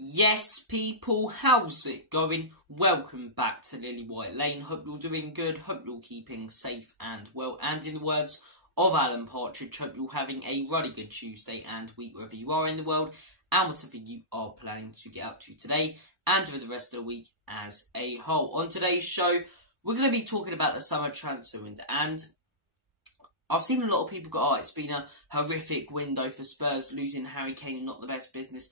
Yes, people, how's it going? Welcome back to Lily White Lane. Hope you're doing good. Hope you're keeping safe and well. And in the words of Alan Partridge, hope you're having a really good Tuesday and week wherever you are in the world, and whatever you are planning to get up to today and for the rest of the week as a whole. On today's show, we're going to be talking about the summer transfer window, and I've seen a lot of people go, oh, it's been a horrific window for Spurs, losing Harry Kane, not the best business.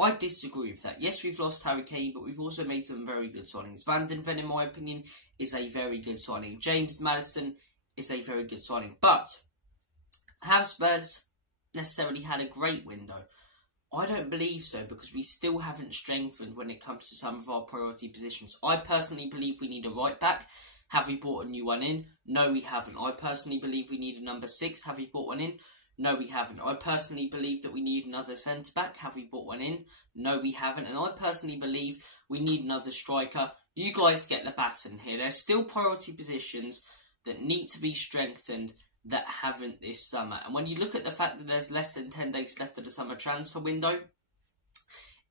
I disagree with that. Yes, we've lost Harry Kane, but we've also made some very good signings. Van den Ven, in my opinion, is a very good signing. James Maddison is a very good signing. But have Spurs necessarily had a great window? I don't believe so, because we still haven't strengthened when it comes to some of our priority positions. I personally believe we need a right back. Have we brought a new one in? No, we haven't. I personally believe we need a number 6. Have we brought one in? No, we haven't. I personally believe that we need another centre-back. Have we brought one in? No, we haven't. And I personally believe we need another striker. You guys get the baton here. There's still priority positions that need to be strengthened that haven't this summer. And when you look at the fact that there's less than 10 days left of the summer transfer window,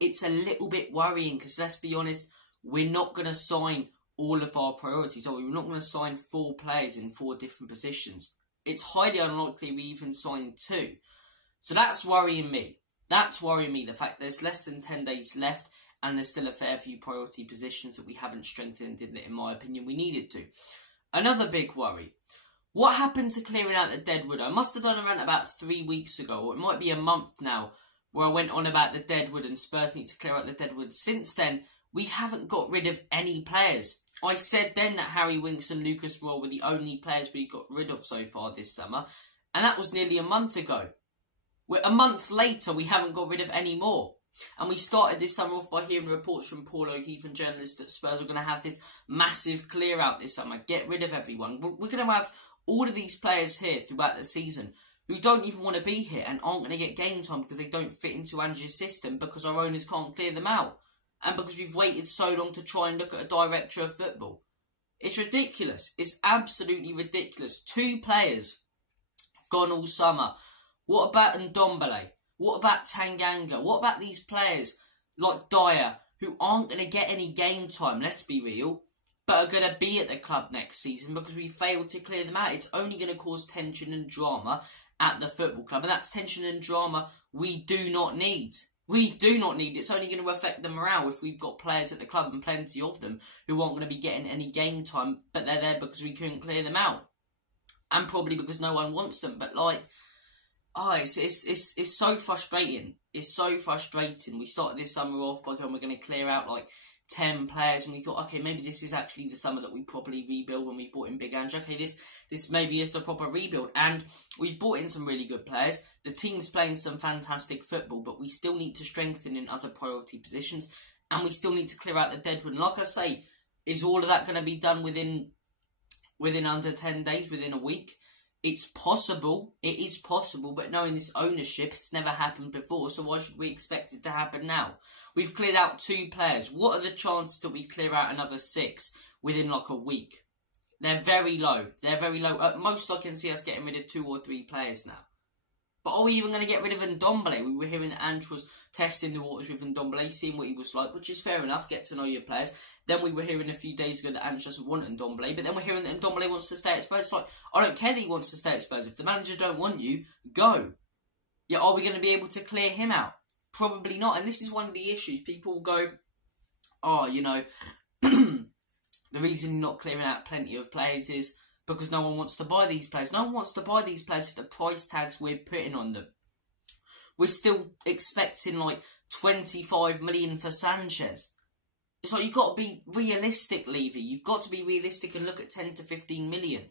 it's a little bit worrying, because let's be honest, we're not going to sign all of our priorities. We're not going to sign 4 players in 4 different positions. It's highly unlikely we even sign 2. So that's worrying me. That's worrying me, the fact there's less than 10 days left and there's still a fair few priority positions that we haven't strengthened, in my opinion, we needed to. Another big worry. What happened to clearing out the deadwood? I must have done a rant about 3 weeks ago, or it might be a month now, where I went on about the deadwood and Spurs need to clear out the deadwood. Since then, we haven't got rid of any players. I said then that Harry Winks and Lucas Moura were the only players we got rid of so far this summer, and that was nearly a month ago. A month later, we haven't got rid of any more. And we started this summer off by hearing reports from Paul O'Keefe and journalists that Spurs are going to have this massive clear out this summer, get rid of everyone. We're going to have all of these players here throughout the season who don't even want to be here and aren't going to get game time because they don't fit into Ange's system, because our owners can't clear them out. And because we've waited so long to try and look at a director of football. It's ridiculous. It's absolutely ridiculous. 2 players gone all summer. What about Ndombele? What about Tanganga? What about these players like Dyer, who aren't going to get any game time, let's be real, but are going to be at the club next season because we failed to clear them out? It's only going to cause tension and drama at the football club. And that's tension and drama we do not need. We do not need it. It's only going to affect the morale if we've got players at the club, and plenty of them, who aren't going to be getting any game time, but they're there because we couldn't clear them out. And probably because no one wants them. But it's so frustrating. It's so frustrating. We started this summer off by going, we're going to clear out like 10 players, and we thought, okay, maybe this is actually the summer that we properly rebuild when we brought in Big Ange. Okay, this maybe is the proper rebuild. And we've brought in some really good players. The team's playing some fantastic football, but we still need to strengthen in other priority positions, and we still need to clear out the deadwood. And like I say, is all of that going to be done within under 10 days, within a week? It's possible. It is possible, but knowing this ownership, it's never happened before, so why should we expect it to happen now? We've cleared out 2 players. What are the chances that we clear out another 6 within like a week? They're very low. They're very low. At most, I can see us getting rid of 2 or 3 players now. But are we even going to get rid of Ndombele? We were hearing that Ange was testing the waters with Ndombele, seeing what he was like, which is fair enough, get to know your players. Then we were hearing a few days ago that Ange doesn't want Ndombele, but then we're hearing that Ndombele wants to stay at Spurs. It's like, I don't care that he wants to stay at Spurs. If the manager don't want you, go. Yeah, are we going to be able to clear him out? Probably not. And this is one of the issues. People go, oh, you know, the reason you're not clearing out plenty of players is because no one wants to buy these players. No one wants to buy these players at the price tags we're putting on them. We're still expecting like 25 million for Sanchez. It's like, you've got to be realistic, Levy. You've got to be realistic and look at 10 to 15 million.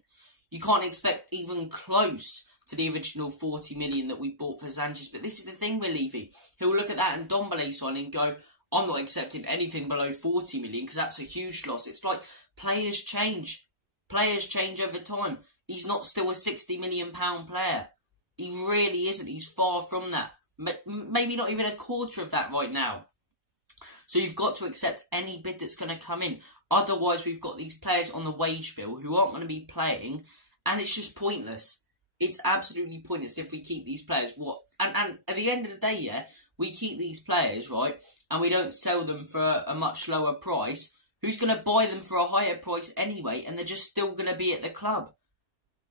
You can't expect even close to the original 40 million that we bought for Sanchez. But this is the thing with Levy. He'll look at that and Ndombele signing and go, I'm not accepting anything below 40 million because that's a huge loss. It's like, players change. Players change over time. He's not still a £60 million player. He really isn't. He's far from that. Maybe not even a quarter of that right now. So you've got to accept any bid that's going to come in. Otherwise, we've got these players on the wage bill who aren't going to be playing, and it's just pointless. It's absolutely pointless if we keep these players. And at the end of the day, yeah, we keep these players, right, and we don't sell them for a much lower price, who's going to buy them for a higher price anyway, and they're just still going to be at the club?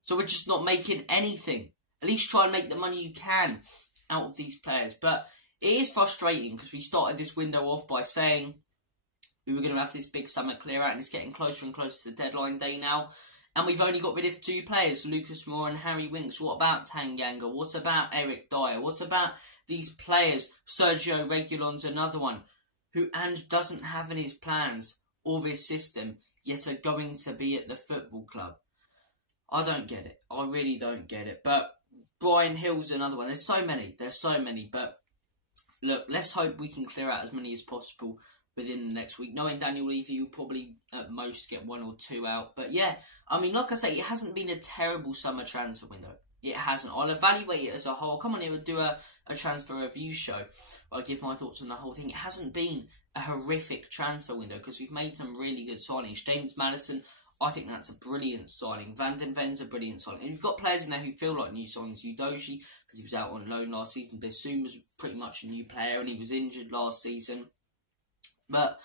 So we're just not making anything. At least try and make the money you can out of these players. But it is frustrating because we started this window off by saying we were going to have this big summer clear out, and it's getting closer and closer to the deadline day now. And we've only got rid of 2 players, Lucas Moura and Harry Winks. What about Tanganga? What about Eric Dyer? What about these players? Sergio Reguilon's another one, who Ange doesn't have in his plans or his system, yet are going to be at the football club. I don't get it. I really don't get it. But Brian Hill's another one. There's so many. But look, let's hope we can clear out as many as possible within the next week. Knowing Daniel Levy, will probably at most get 1 or 2 out. But yeah, I mean, like I say, it hasn't been a terrible summer transfer window. It hasn't. I'll evaluate it as a whole. I'll come on here and do a transfer review show. I'll give my thoughts on the whole thing. It hasn't been a horrific transfer window because we've made some really good signings. James Maddison, I think that's a brilliant signing. Van den Ven's a brilliant signing. And you've got players in there who feel like new signings. Udoji, because he was out on loan last season. Bissouma was pretty much a new player and he was injured last season. But,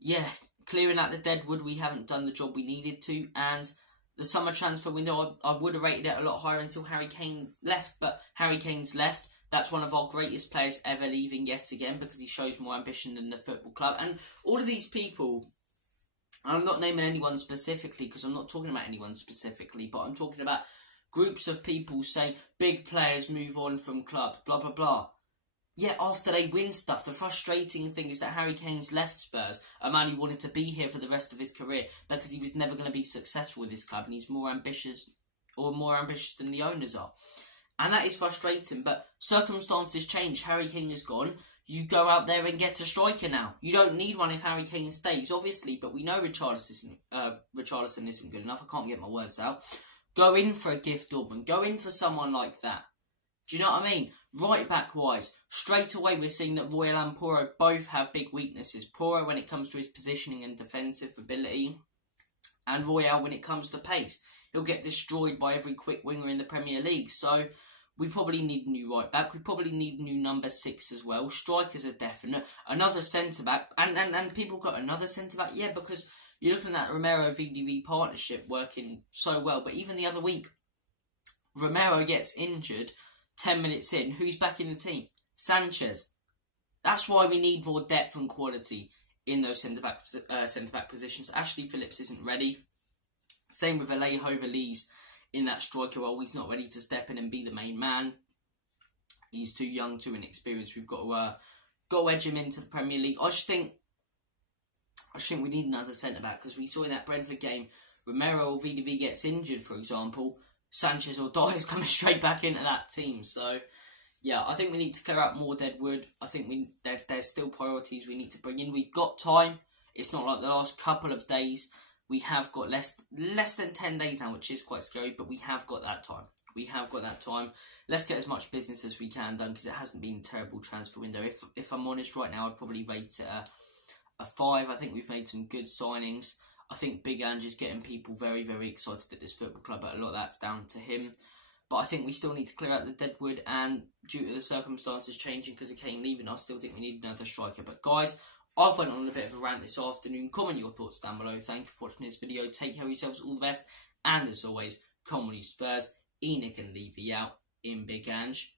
yeah, clearing out the deadwood, we haven't done the job we needed to. And the summer transfer window, I would have rated it a lot higher until Harry Kane left. But Harry Kane's left. That's one of our greatest players ever leaving yet again because he shows more ambition than the football club. And all of these people, I'm not naming anyone specifically because I'm not talking about anyone specifically, but I'm talking about groups of people saying big players move on from club, blah, blah, blah. Yeah, after they win stuff, the frustrating thing is that Harry Kane's left Spurs, a man who wanted to be here for the rest of his career because he was never going to be successful with this club and he's more ambitious than the owners are. And that is frustrating, but circumstances change. Harry Kane is gone. You go out there and get a striker now. You don't need one if Harry Kane stays, obviously, but we know Richarlison isn't good enough. I can't get my words out. Go in for a Gift Dortmund. Go in for someone like that. Do you know what I mean? Right back wise, straight away we're seeing that Royal and Porro both have big weaknesses. Porro when it comes to his positioning and defensive ability, and Royal when it comes to pace. He'll get destroyed by every quick winger in the Premier League. So we probably need a new right back. We probably need a new number 6 as well. Strikers are definite. Another centre back, and people got another centre back. Yeah, because you're looking at that Romero VDV partnership working so well. But even the other week, Romero gets injured. 10 minutes in, who's back in the team? Sanchez. That's why we need more depth and quality in those centre-back positions. Ashley Phillips isn't ready. Same with Alejo Veliz in that striker role. He's not ready to step in and be the main man. He's too young, too inexperienced. We've got to edge him into the Premier League. I just think we need another centre-back because we saw in that Brentford game, Romero or VDV gets injured, for example. Sanchez or Dyer's coming straight back into that team. So, yeah, I think we need to clear out more deadwood. I think there's still priorities we need to bring in. We've got time. It's not like the last couple of days. We have got less than 10 days now, which is quite scary, but we have got that time. Let's get as much business as we can done because it hasn't been a terrible transfer window. If I'm honest right now, I'd probably rate it a 5. I think we've made some good signings. I think Big Ange is getting people very, very excited at this football club, but a lot of that's down to him. But I think we still need to clear out the deadwood, and due to the circumstances changing because of Kane leaving, I still think we need another striker. But guys, I've went on a bit of a rant this afternoon. Comment your thoughts down below. Thank you for watching this video. Take care of yourselves, all the best. And as always, come on you Spurs. Enoch and Levy out in Big Ange.